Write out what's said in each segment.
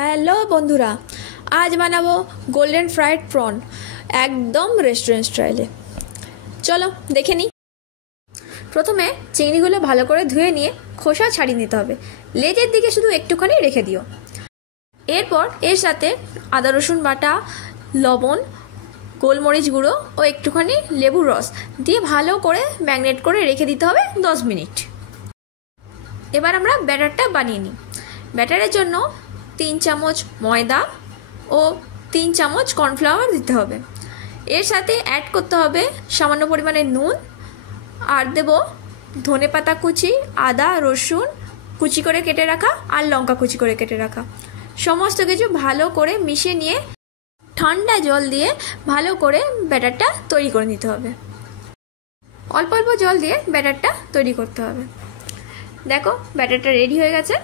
Hello বন্ধুরা, আজ বানাবো গোল্ডেন ফ্রাইড প্রন একদম রেস্টুরেন্ট স্টাইলে। চলো দেখে নিই। প্রথমে চিংড়িগুলো ভালো করে ধুয়ে নিয়ে খোসা ছাড়িয়ে নিতে হবে। লেজের দিকে শুধু একটুখানি রেখে দিও। এরপর এর সাথে আদা রসুন বাটা, লবণ, গোলমরিচ গুঁড়ো ও একটুখানি লেবুর রস দিয়ে ভালো করে ম্যারিনেট করে রেখে দিতে হবে 10 মিনিট। এবার আমরা ব্যাটারটা বানিয়ে নিই। ব্যাটারের জন্য 3 চামচ ময়দা ও 3 চামচ কর্নফ্লাওয়ার দিতে হবে। এর সাথে অ্যাড করতে হবে সামান্য পরিমাণে নুন, আর দেব ধনেপাতা কুচি, আদা রসুন কুচি করে কেটে রাখা আর লঙ্কা কুচি করে কেটে রাখা। সমস্ত কিছু ভালো করে মিশিয়ে নিয়ে ঠান্ডা জল দিয়ে ভালো করে ব্যাটারটা তৈরি করে নিতে হবে। অল্প অল্প জল দিয়ে ব্যাটারটা তৈরি করতে হবে। দেখো ব্যাটারটা রেডি হয়ে গেছে।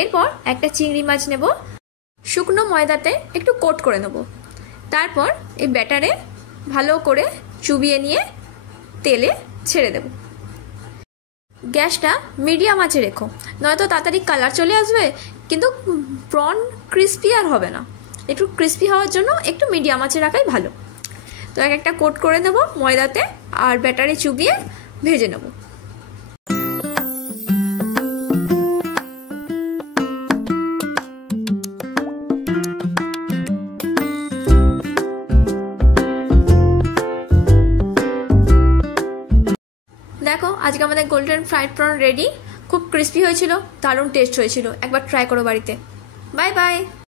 এরপর একটা চিংড়ি মাছ নেব, শুকনো ময়দাতে একটু কোট করে নেব। তারপর এই ব্যাটারে ভালো করে চুবিয়ে নিয়ে তেলে ছেড়ে দেব। গ্যাসটা মিডিয়াম আঁচে রেখো, নয়তো তাড়াতাড়ি কালার চলে আসবে, কিন্তু প্রন ক্রিস্পি আর হবে না। একটু ক্রিস্পি হওয়ার জন্য একটু মিডিয়াম আঁচে রাখাই ভালো। তো একটা কোট করে নেব ময়দাতে, আর ব্যাটারে চুবিয়ে ভেজে নেব। দেখো আজকে আমাদের গোল্ডেন ফ্রাইড প্রন রেডি। খুব ক্রিস্পি হয়েছিল, দারুণ টেস্ট হয়েছিল। একবার ট্রাই করো বাড়িতে। Bye bye.